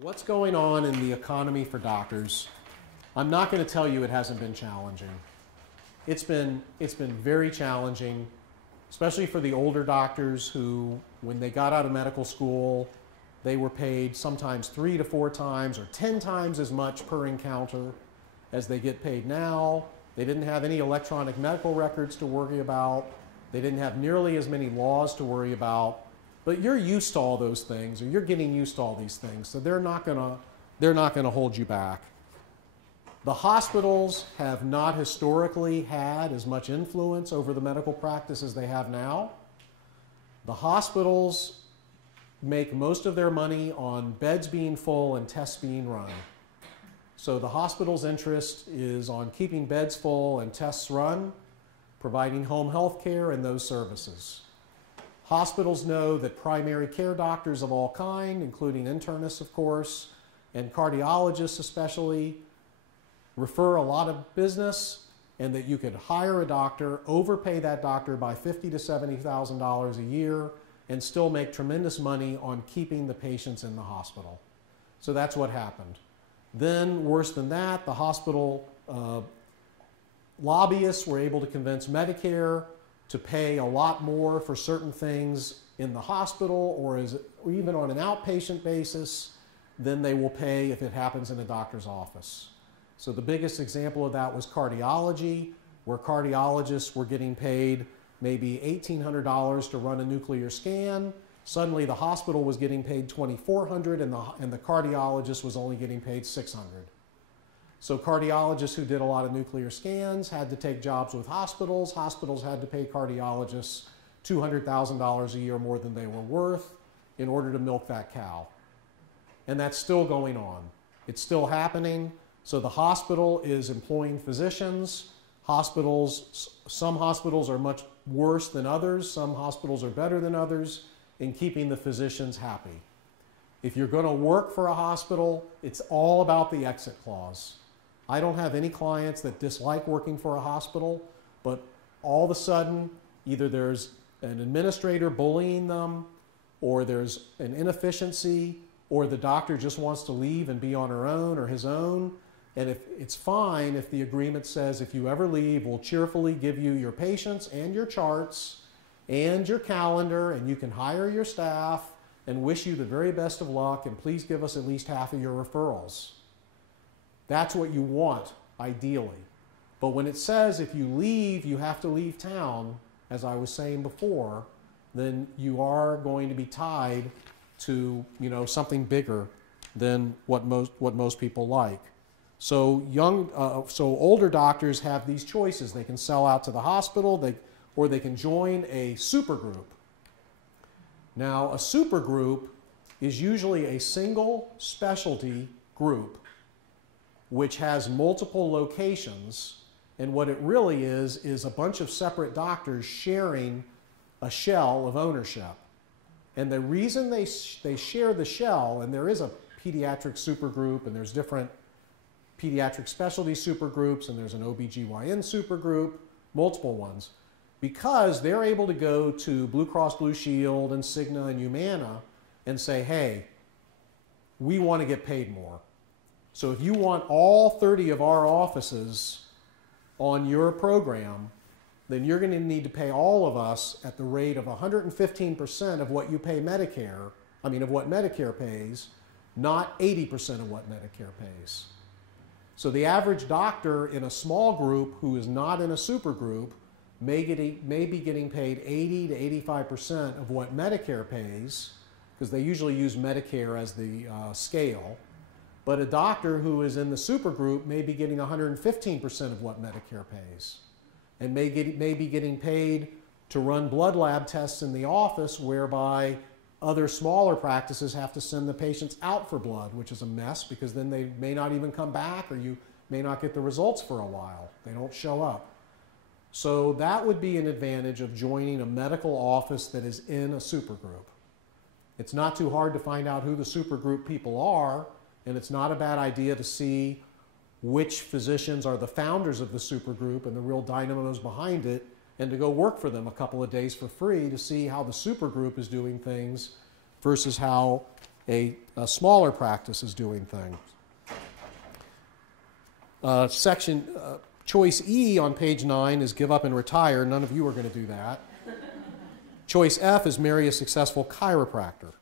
What's going on in the economy for doctors? I'm not going to tell you it hasn't been challenging. It's been very challenging, especially for the older doctors who, when they got out of medical school, they were paid sometimes 3 to 4 times or 10 times as much per encounter as they get paid now. They didn't have any electronic medical records to worry about. They didn't have nearly as many laws to worry about. But you're used to all those things, or you're getting used to all these things, so they're not gonna hold you back. The hospitals have not historically had as much influence over the medical practice as they have now. The hospitals make most of their money on beds being full and tests being run. So the hospital's interest is on keeping beds full and tests run, providing home health care and those services. Hospitals know that primary care doctors of all kind, including internists, of course, and cardiologists especially, refer a lot of business, and that you could hire a doctor, overpay that doctor by $50,000 to $70,000 a year, and still make tremendous money on keeping the patients in the hospital. So that's what happened. Then, worse than that, the hospital lobbyists were able to convince Medicare to pay a lot more for certain things in the hospital or even on an outpatient basis than they will pay if it happens in a doctor's office. So the biggest example of that was cardiology, where cardiologists were getting paid maybe $1,800 to run a nuclear scan. Suddenly the hospital was getting paid $2,400 and the cardiologist was only getting paid $600. So cardiologists who did a lot of nuclear scans had to take jobs with hospitals. Hospitals had to pay cardiologists $200,000 a year more than they were worth in order to milk that cow. And that's still going on. It's still happening. So the hospital is employing physicians. Some hospitals are much worse than others. Some hospitals are better than others in keeping the physicians happy. If you're going to work for a hospital, it's all about the exit clause. I don't have any clients that dislike working for a hospital, but all of a sudden, either there's an administrator bullying them, or there's an inefficiency, or the doctor just wants to leave and be on her own or his own. And it's fine if the agreement says, if you ever leave, we'll cheerfully give you your patients and your charts and your calendar, and you can hire your staff and wish you the very best of luck, and please give us at least half of your referrals. That's what you want, ideally. But when it says if you leave, you have to leave town, as I was saying before, then you are going to be tied to, something bigger than what most people like. So older doctors have these choices. They can sell out to the hospital, or they can join a supergroup. Now, a supergroup is usually a single specialty group which has multiple locations, and what it really is a bunch of separate doctors sharing a shell of ownership. And the reason they share the shell, and there is a pediatric supergroup, and there's different pediatric specialty supergroups, and there's an OBGYN supergroup, multiple ones, because they're able to go to Blue Cross Blue Shield and Cigna and Humana and say, hey, we want to get paid more. So if you want all 30 of our offices on your program, then you're going to need to pay all of us at the rate of 115% of what you pay Medicare, of what Medicare pays, not 80% of what Medicare pays. So the average doctor in a small group who is not in a supergroup may be getting paid 80 to 85% of what Medicare pays, because they usually use Medicare as the scale. But a doctor who is in the supergroup may be getting 115% of what Medicare pays, and may be getting paid to run blood lab tests in the office, whereby other smaller practices have to send the patients out for blood, which is a mess, because then they may not even come back, or you may not get the results for a while. They don't show up. So that would be an advantage of joining a medical office that is in a supergroup. It's not too hard to find out who the supergroup people are, and it's not a bad idea to see which physicians are the founders of the supergroup and the real dynamos behind it, and to go work for them a couple of days for free to see how the supergroup is doing things versus how a smaller practice is doing things. Choice E on page 9 is give up and retire. None of you are going to do that. Choice F is marry a successful chiropractor.